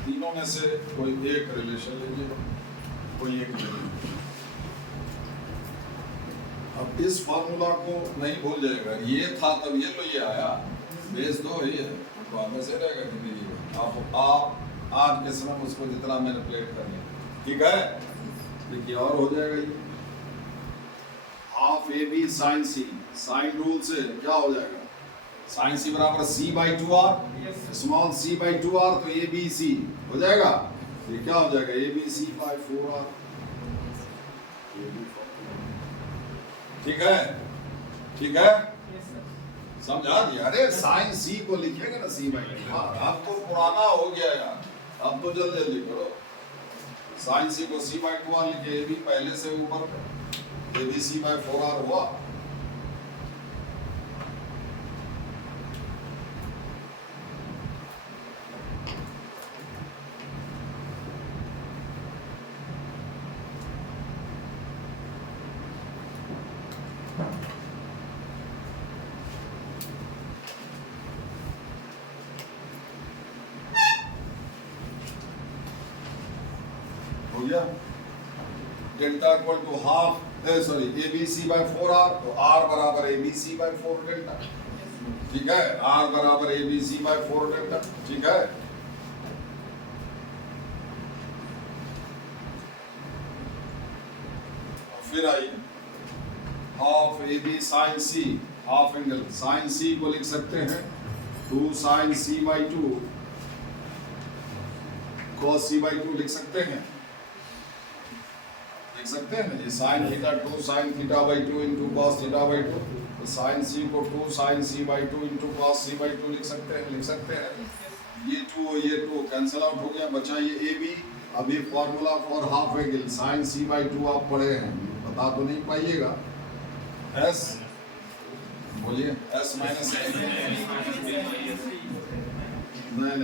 तीनों में से कोई एक रिलेशन लीजिए, कोई एक लीजिए। अब इस फार्मूला को नहीं भूल जाएगा, ये था तब ये लो ये आया, बेस दो ही है, तो आप में से रहेगा कि नहीं, आप आज के समय उसको जितना मैनिपुलेट करिए, ठीक है। देखिए और हो जाएगा ये half AB sin C, sine rule से क्या हो जाएगा, साइन C बराबर C/2R, स्मॉल c/2R, तो ABC हो जाएगा। ये क्या हो जाएगा, ABC/4R, ठीक है, ठीक है, समझा दिया। अरे साइन C को लिखिएगा ना C/2R, अब तो पुराना हो गया यार, अब तो जल्दी जल्दी करो। साइन C को C/2R लिखे, AB पहले से ऊपर, ABC/4R हुआ। गया delta equal to half sorry ABC by 4R, तो R बराबर ABC बाय 4 डेल्टा, ठीक है, R बराबर ABC बाय 4 डेल्टा, ठीक है। फिर आइए half AB sine C, half angle sine C को लिख सकते हैं 2 sine C by 2 cos C by 2 लिख सकते हैं ना, ये sine theta 2 sine theta by 2 into cos theta by 2, तो साइन C को 2 sine C by 2 into cos C by 2 लिख सकते हैं। ये 2 कैंसिल आउट हो गया, बचा ये AB। अभी formula for half angle sine C by 2 आप पढ़े हैं, बता तो नहीं पाइएगा, S बोलिए S माइनस नहीं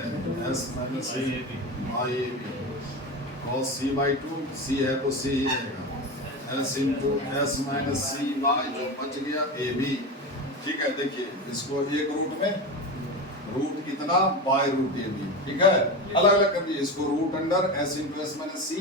S minus by AB cos C by 2, C है तो C ही रहेगा, S into S minus C by जो बच गया AB, ठीक है। देखिए इसको एक रूट में रूट कितना बाय रूट AB, ठीक है, अलग अलग कर दिए इसको, root under S into S minus C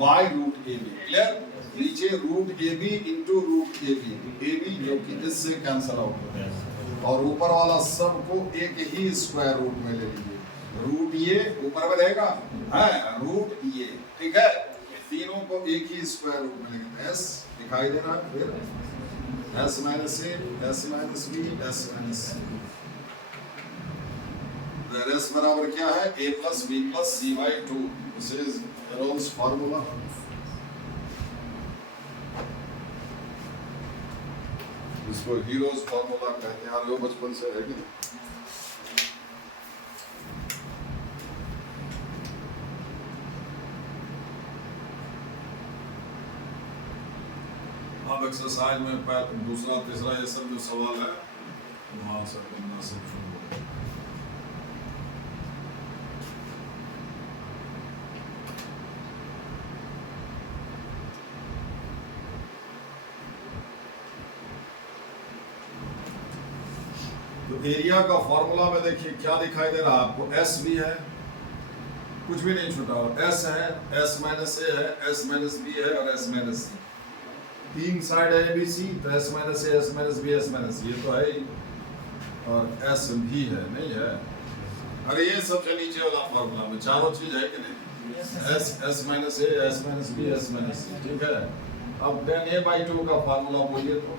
by root AB, clear. नीचे root AB into root AB जो कि इससे कैंसिल आउट हो जाएगा, और ऊपर वाला सब को एक ही स्क्वायर रूट में ले लीजिए, रूट ये ऊपर में रहेगा है, रूट ये, ठीक है, तीनों को एक ही स्क्वायर रूट में लेंगे, S दिखाई दे रहा है, फिर S minus A, S minus B, S minus C, S बराबर क्या है A plus B plus C by 2, this is Harold's formula. इसको हीरोज फार्मूला कहते हैं, आप बचपन से है कि नहीं? अब एक्सरसाइज में दूसरा तीसरा ये सब जो सवाल है वहाँ से करना शुरू हो। तो एरिया का फॉर्मूला में देखिए क्या दिखाई दे रहा है आपको, S भी है, कुछ भी नहीं छूटा, S है, S माइनस A है, S माइनस B है और S माइनस C, तीन साइड है ABC, तो S minus A, S minus B, S minus C, ये तो है ही, और S भी है, नहीं है, अरे ये सबसे नीचे वाला फॉर्मूला में चारों चीज है कि नहीं, S minus A, S minus B, S minus C, ठीक है। अब tan A बाई 2 का फॉर्मूला बोलिए तो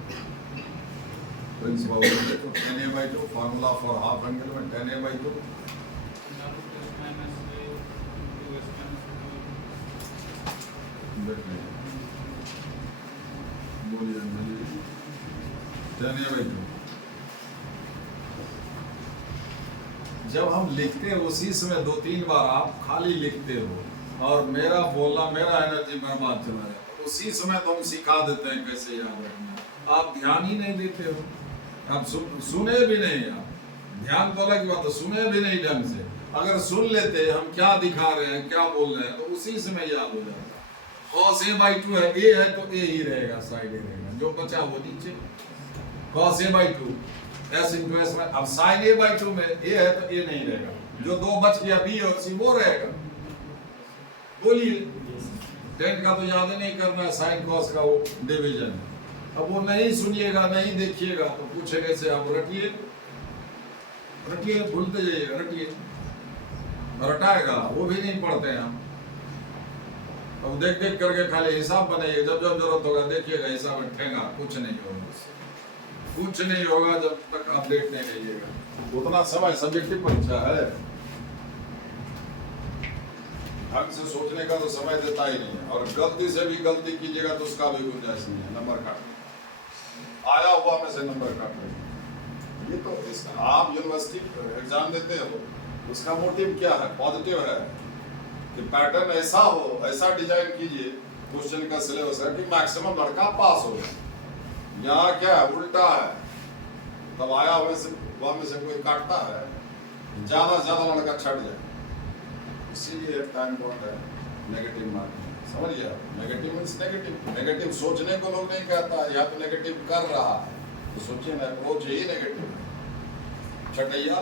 प्रिंसिपल बोलिए तो tan A by 2 formula for half angle में tan A बाई 2 बोलिए tan A बाई 2 जब हम लिखते हैं उसी समय 2-3 बार आप खाली लिखते हो और मेरा बोलना मेरा एनर्जी बर्बाद चला जाता है, उसी समय तो हम सिखा देते हैं कैसे याद रखना, आप ध्यान ही नहीं देते हो, आप सुने भी नहीं, आप ध्यान तो अलग बात है, सुने भी नहीं ढंग से, अगर सुन लेते हम क्या दिखा रहे हैं क्या बोल रहे हैं तो उसी समय याद हो जाता। cos A बाई 2 है, A है तो A ही रहेगा, साइड A रहेगा, जो बचा वो नीचे, cos A by 2 S into S में, अब sin A बाई 2 में A है तो A नहीं रहेगा, जो दो बच गया B और C वो रहेगा। बोलिए 10 का तो याद ही नहीं करना है, sin cos का वो डिवीजन, अब वो नहीं सुनिएगा नहीं देखिएगा तो पूछे कैसे, आप रटिए भूलते जाइएगा, रटिए, रटाएगा वो भी नहीं पढ़ते हैं हम, अब देख करके खाली हिसाब बनाइए, जब जरूरत होगा देखिएगा हिसाब रखेगा, कुछ नहीं होगा जब तक अपडेट नहीं लीजिएगा, उतना समय सब्जेक्टिव परीक्षा है, ढंग से सोचने का तो समय देता ही नहीं है, और गलती से भी गलती कीजिएगा तो उसका भी गुंजाइश नहीं है, नंबर काट आया हुआ में से नंबर काट रहे। ये तो आप यूनिवर्सिटी एग्जाम देते हो उसका मोटिव क्या है, पॉजिटिव है कि पैटर्न ऐसा हो, ऐसा डिजाइन कीजिए क्वेश्चन का सिलेबस है कि मैक्सिमम लड़का पास हो जाए। यहाँ क्या है, उल्टा है, तब आया हुए से वहाँ में से कोई काटता है, ज्यादा लड़का छट जाए, इसीलिए टाइम बहुत है नेगेटिव मार्किंग, समझिए, नेगेटिव मीन्स नेगेटिव सोचने को लोग नहीं कहता, या तो नेगेटिव कर रहा है तो सोचिए ना, अप्रोच ही नेगेटिव है, छटैया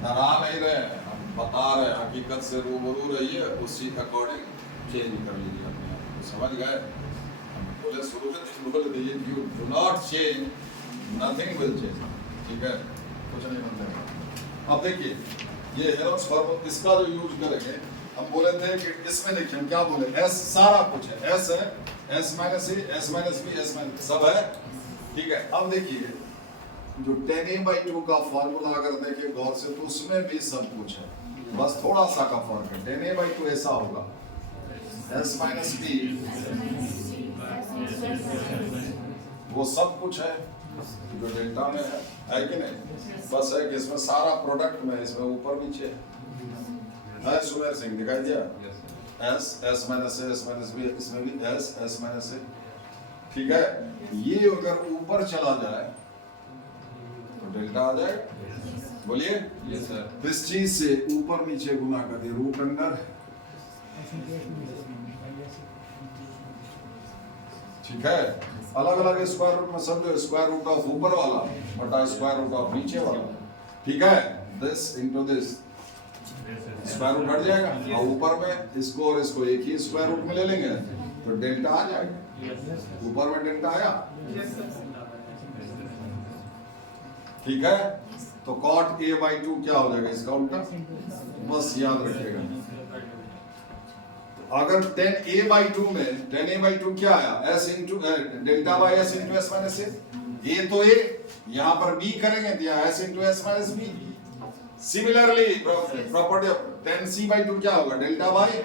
डरा नहीं रहे हैं, हम बता रहे हैं, हकीकत से रूबरू रहिए, उसी अकॉर्डिंग चेंज कर लीजिए अपने आप को, समझ गए? हम बोले शुरू में बोल दीजिए you do not change, nothing will change, ठीक है, कुछ नहीं बनता। अब देखिए ये हेरोल्ड्स फॉर्मूला, इसका जो यूज करेंगे, हम बोले थे कि इसमें देखिए हम क्या बोले, एस सारा कुछ है, एस है, s minus a, s minus b, s minus सब है, ठीक है। अब देखिए जो 10a/2 का फॉर्मूला अगर देखें गौर से तो उसमें भी सब कुछ है, बस थोड़ा सा का फर्क है। 10a/2 ऐसा होगा, s माइनस बी वो सब कुछ है जो डेल्टा में है कि नहीं? बस है कि इसमें सारा प्रोडक्ट में, इसमें ऊपर नीचे है। सुमेर सिंह दिखाई दिया? s माइनस ए, s माइनस बी, इसमें भी s माइनस ए, ठीक है। ये अगर ऊपर चला जाए तो डेल्टा आ जाएगा, बोलिए यस सर। इस चीज से ऊपर नीचे गुना कर दिए, रूट अंडर, ठीक है। अलग अलग स्क्वायर रूट में समझो, स्क्वायर रूट ऑफ ऊपर वाला बटा स्क्वायर रूट ऑफ नीचे वाला, ठीक है। This into this square root हट जाएगा, और ऊपर में इसको और इसको एक ही स्क्वायर रूट में ले लेंगे तो डेल्टा आ जाएगा। ऊपर में डेल्टा आया, ठीक है। तो cot a/2 क्या हो जाएगा, इसका उल्टा, बस याद रखिएगा। अगर 10a/2 में 10a/2 क्या आया, s into delta by s into s minus A, a तो a, यहाँ पर b करेंगे तो यहाँ s into s minus b। Similarly property of 10c/2 क्या होगा, डेल्टा बाई,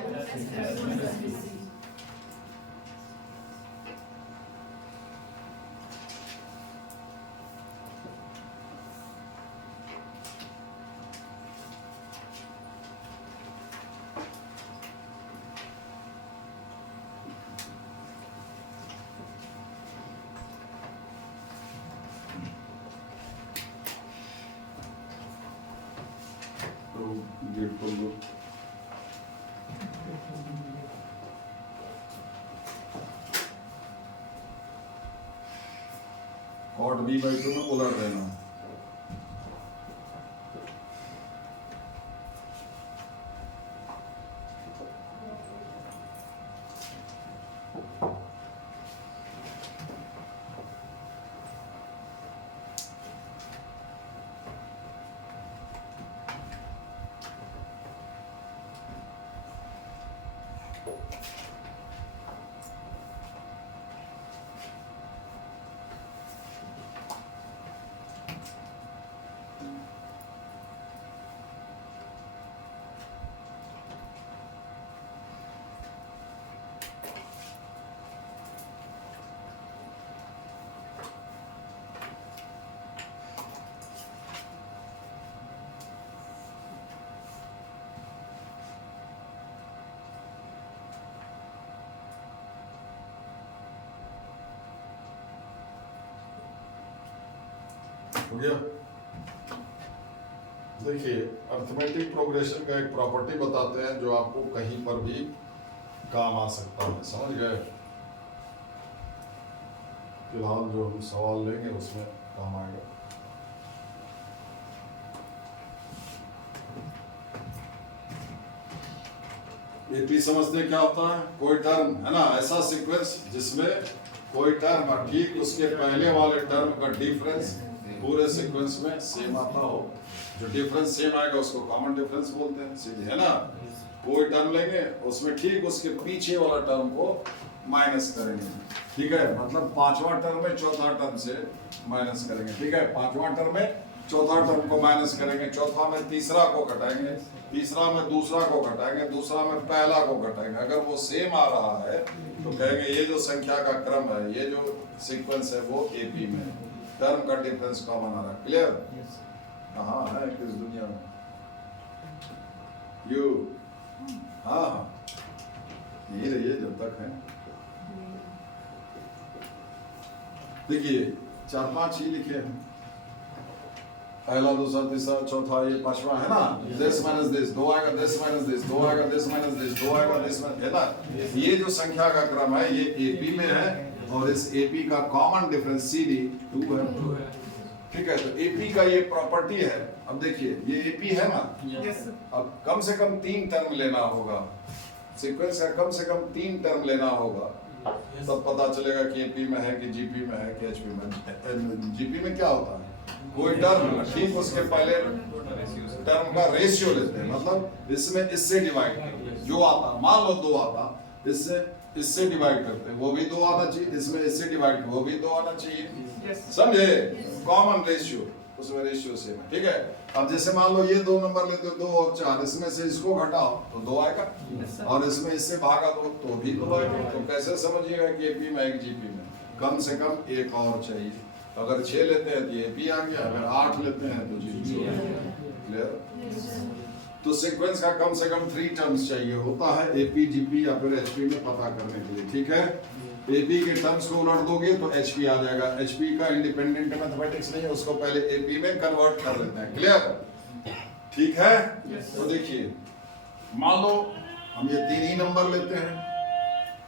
cot b/2 में उलट देना। हो गया। देखिए अर्थमेटिक प्रोग्रेशन का एक प्रॉपर्टी बताते हैं जो आपको कहीं पर भी काम आ सकता है, समझ गए? फिलहाल जो हम सवाल लेंगे उसमें काम आएगा। एपी समझते क्या होता है, कोई टर्म है ना, ऐसा सीक्वेंस जिसमें कोई टर्म ठीक उसके पहले वाले टर्म का डिफरेंस पूरे सीक्वेंस में सेम आता हो। जो डिफरेंस सेम आएगा उसको कॉमन डिफरेंस बोलते हैं, सीधे है ना। कोई टर्म लेंगे उसमें ठीक उसके पीछे वाला टर्म को माइनस करेंगे, ठीक है। मतलब पांचवा टर्म में चौथा टर्म से माइनस करेंगे, ठीक है। पांचवा टर्म में चौथा टर्म को माइनस करेंगे, चौथा में तीसरा को घटाएंगे, तीसरा में दूसरा को घटाएंगे, दूसरा में पहला को घटाएंगे। अगर वो सेम आ रहा है तो कहेंगे ये जो संख्या का क्रम है, ये जो सीक्वेंस है वो एपी में टर्म का डिफरेंस कॉमन आ रहा है। क्लियर? कहाँ है किस दुनिया में यू? हाँ यही रहिए जब तक है। देखिए 4-5 ही लिखे हैं, पहला दूसरा तीसरा चौथा ये पांचवा है ना। दिस माइनस दिस, दो आएगा, दिस माइनस दिस, दो आएगा, दिस माइनस दिस, दो आएगा, दिस माइनस, है ना। ये जो संख्या का क्रम है ये एपी में है और इस एपी का कॉमन डिफरेंस सीडी 2 है। ठीक है, तो एपी का ये प्रॉपर्टी है। अब देखिए ये एपी है ना, अब कम से कम 3 टर्म लेना होगा, सीक्वेंस का कम से कम 3 टर्म लेना होगा, तब पता चलेगा कि एपी में है कि जीपी में है कि एचपी में। जीपी में क्या होता है, कोई टर्म ठीक उसके पहले टर्म का रेशियो लेते हैं, मतलब इसमें इससे डिवाइड करते हैं, जो आता मान लो 2 आता, इससे डिवाइड करते हैं, वो भी 2 आना चाहिए, इसमें इससे डिवाइड वो भी 2 आना चाहिए, समझे, कॉमन रेशियो, उसमें रेशियो सेम है, ठीक है। अब जैसे मान लो ये 2 नंबर लेते हो 2 और 4, इसमें से इसको घटाओ तो 2 आएगा, और इसमें इससे भागा दो तो भी 2 आएगा। तो कैसे समझिएगा कि एपी में है कि जीपी में, कम से कम एक और चाहिए। अगर 6 लेते हैं तो एपी आ गया, अगर 8 लेते हैं तो जीपी आ गया, क्लियर। तो सीक्वेंस का कम से कम 3 टर्म्स चाहिए होता है एपी, जीपी या फिर एचपी में पता करने के लिए, ठीक है। एपी के टर्म्स को उलट दोगे तो एचपी आ जाएगा, एचपी का इंडिपेंडेंट मैथमेटिक्स नहीं है, उसको पहले एपी में कन्वर्ट कर लेते हैं, क्लियर, ठीक है। तो देखिए मान लो हम ये 3 ही नंबर लेते हैं,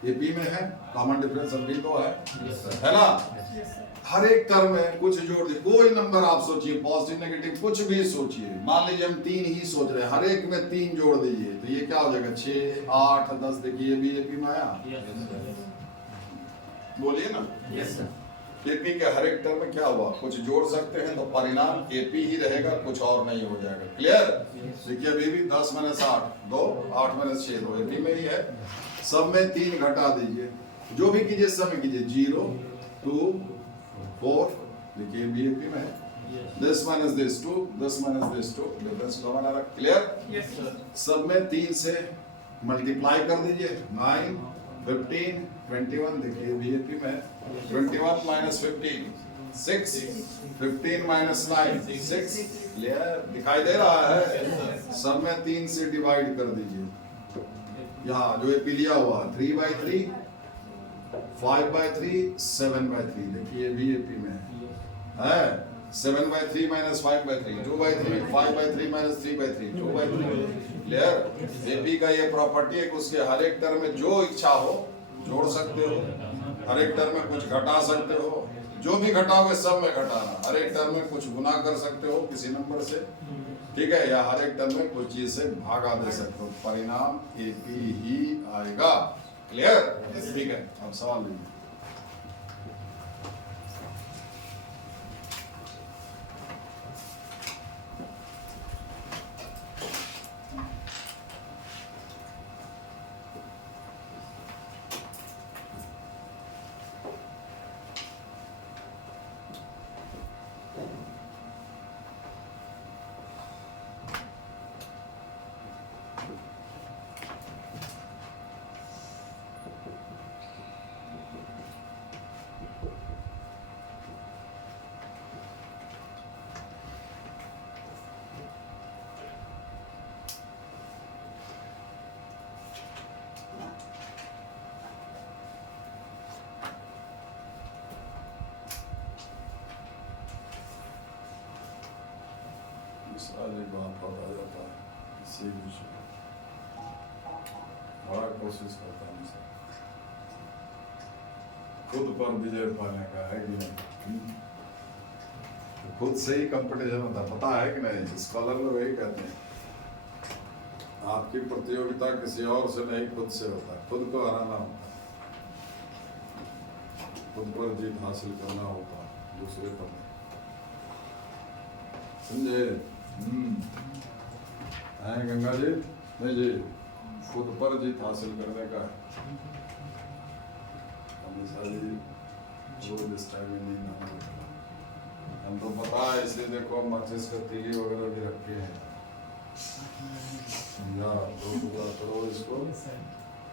एपी में है, कॉमन डिफरेंस अभी तो है ना, हर एक टर्म में कुछ जोड़ दे, कोई नंबर आप सोचिए, पॉजिटिव नेगेटिव कुछ भी सोचिए, मान लीजिए हम 3 ही सोच रहे हैं, हर एक में 3 जोड़ दीजिए तो ये क्या हो जाएगा 6, 8, 10, देखिए ये भी एपी में आया, बोलिए ना, एपी के हर एक टर्म में क्या हुआ, कुछ जोड़ सकते हैं तो परिणाम एपी ही रहेगा, कुछ और नहीं हो जाएगा, क्लियर। देखिए अभी भी 10 - 8 2, 8 - 6 2, एपी में ही है, सब में 3 घटा दीजिए, जो भी कीजिए सब में कीजिए, 0 2 4, देखिए भी एपी में है, this minus this 2, this minus this 2, difference common आ रहा, क्लियर। सब में 3 से मल्टीप्लाई कर दीजिए, 9 15 21, देखिए बीएपी में 21 - 15 6, 15 - 9 6, क्लियर, दिखाई दे रहा है। सब में 3 से डिवाइड कर दीजिए, यहाँ जो एपी लिया हुआ 3/3 5/3 7/3, देखिए भी एपी में है 7/3 - 5/3 2/3 5/3 - 3/3 2/3, क्लियर। एपी का ये प्रॉपर्टी है कि उसके हर एक टर्म में जो इच्छा हो जोड़ सकते हो, हर एक टर्म में कुछ घटा सकते हो, जो भी घटाओगे सब में घटाना, हर एक टर्म में कुछ गुना कर सकते हो किसी नंबर से, ठीक है, या हर एक टर्म में कुछ चीज से भागा दे सकते हो, परिणाम एपी ही आएगा, क्लियर, ठीक है। अब सवाल लीजिए। सारे बात आ जाता है, इसी विषय बड़ा कोशिश करता हूँ सर, खुद पर विजय पाने का है कि नहीं, खुद से ही कंपटीशन होता है, पता है कि नहीं, स्कॉलर लोग यही कहते हैं, आपकी प्रतियोगिता किसी और से नहीं खुद से होता है, खुद को हराना होता है, खुद पर जीत हासिल करना होता है, दूसरे पर नहीं, समझे। है गंगा जी, नहीं जी, खुद पर जीत हासिल करने का है, हमेशा जी रोज इस टाइम में नहीं ना होता, हम तो पता है, इसलिए देखो हम माचिस का तीली वगैरह भी रखे हैं, समझा, 2 टुकड़ा करो इसको,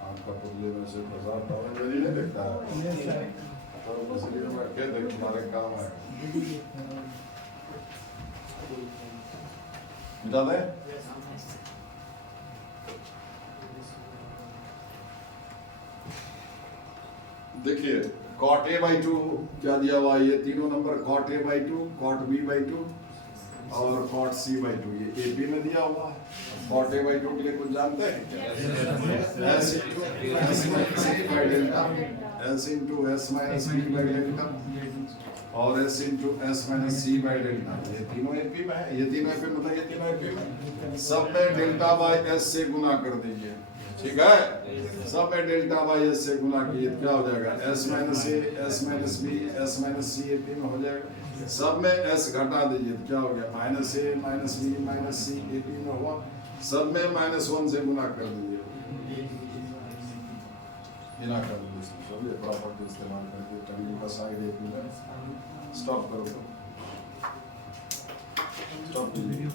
आपका पुतले में से प्रसाद डालो, मेरी नहीं देखता है, तो इसलिए मैं रखे थे तुम्हारे काम है, मिटा दे। देखिए cot a/2 क्या दिया हुआ है, ये तीनों number cot a/2, cot b/2 और cot c/2, ये AP में दिया हुआ है। cot a/2 के लिए कुछ जानते हैं क्या? s into s minus b by delta, s into s minus b by delta, और s इंटू S minus C by delta, ये तीनों एपी में है, ये तीनों एपी मतलब ये तीनों एपी में, सब में डेल्टा बाई एस से गुना कर दीजिए, ठीक है। सब में डेल्टा बाई एस से गुना कीजिए क्या हो जाएगा, s minus a, s minus b, s minus c AP में हो जाएगा। सब में एस घटा दीजिए तो क्या हो गया, माइनस ए minus B minus c AP में हुआ। सब में -1 से गुना कर दीजिए, गुना कर दीजिए, चलिए प्रॉपर्टी इस्तेमाल करके टर्निंग का साइड एपी में स्टॉप करो, स्टॉप कीजिए।